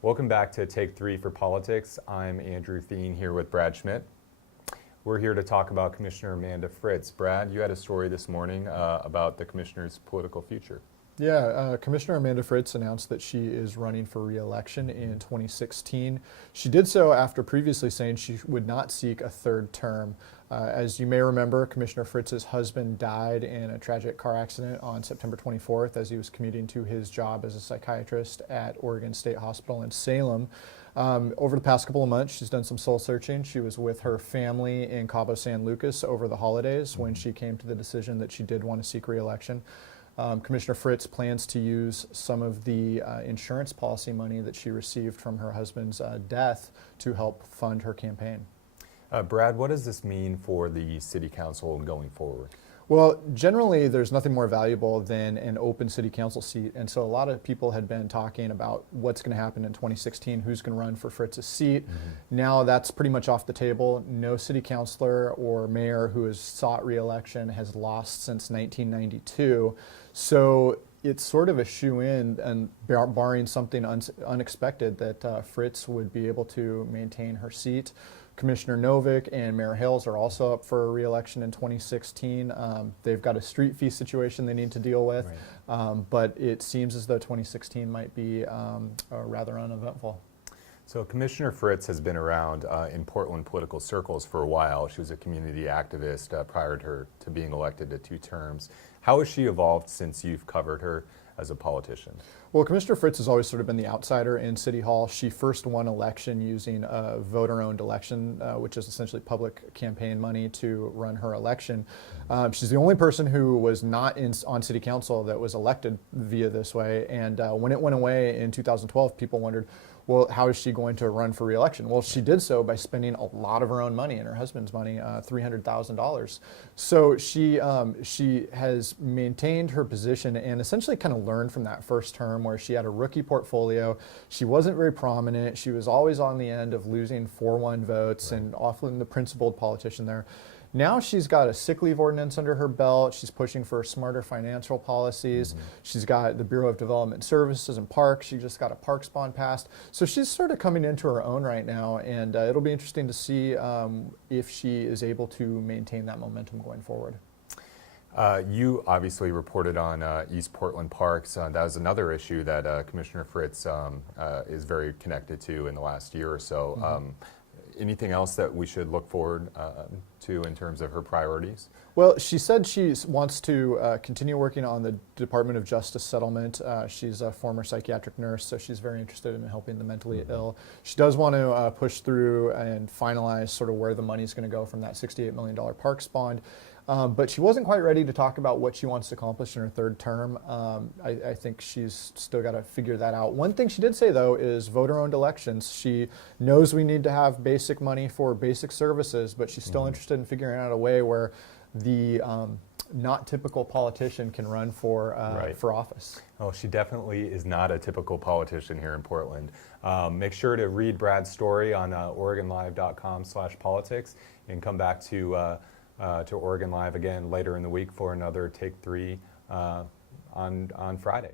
Welcome back to Take 3 for Politics. I'm Andrew Theen here with Brad Schmidt. We're here to talk about Commissioner Amanda Fritz. Brad, you had a story this morning about the commissioner's political future. Yeah, Commissioner Amanda Fritz announced that she is running for re-election in 2016. She did so after previously saying she would not seek a third term. As you may remember, Commissioner Fritz's husband died in a tragic car accident on September 24th as he was commuting to his job as a psychiatrist at Oregon State Hospital in Salem. Over the past couple of months, she's done some soul searching. She was with her family in Cabo San Lucas over the holidays when she came to the decision that she did want to seek re-election. Commissioner Fritz plans to use some of the insurance policy money that she received from her husband's death to help fund her campaign. Brad, what does this mean for the City Council going forward? Well, generally, there's nothing more valuable than an open city council seat. And so a lot of people had been talking about what's going to happen in 2016, who's going to run for Fritz's seat. Now that's pretty much off the table. No city councilor or mayor who has sought re-election has lost since 1992. So it's sort of a shoe-in, and barring something unexpected, that Fritz would be able to maintain her seat. Commissioner Novick and Mayor Hales are also up for re-election in 2016. They've got a street fee situation they need to deal with, but it seems as though 2016 might be rather uneventful. So Commissioner Fritz has been around in Portland political circles for a while. She was a community activist prior to her being elected to 2 terms. How has she evolved since you've covered her as a politician? Well, Commissioner Fritz has always sort of been the outsider in City Hall. She first won election using a voter-owned election, which is essentially public campaign money to run her election. She's the only person who was not on City Council that was elected via this way. And when it went away in 2012, people wondered, well, how is she going to run for re-election? Well, she did so by spending a lot of her own money and her husband's money, $300,000. So she has maintained her position and essentially kind of learned from that first term where she had a rookie portfolio. She wasn't very prominent. She was always on the end of losing 4-1 votes and often the principled politician there. Now she's got a sick leave ordinance under her belt. She's pushing for smarter financial policies. She's got the Bureau of Development Services and Parks. She just got a parks bond passed. So she's sort of coming into her own right now, and it'll be interesting to see if she is able to maintain that momentum going forward. You obviously reported on East Portland Parks. That was another issue that Commissioner Fritz is very connected to in the last year or so. Anything else that we should look forward to in terms of her priorities? Well, she said she wants to continue working on the Department of Justice settlement. She's a former psychiatric nurse, so she's very interested in helping the mentally ill. She does want to push through and finalize sort of where the money is going to go from that $68 million parks bond. But she wasn't quite ready to talk about what she wants to accomplish in her third term. I think she's still got to figure that out. One thing she did say, though, is voter-owned elections. She knows we need to have basic money for basic services, but she's still interested in figuring out a way where the not typical politician can run for office. Well, she definitely is not a typical politician here in Portland. Make sure to read Brad's story on OregonLive.com/politics and come back to Oregon Live again later in the week for another Take 3 on Friday.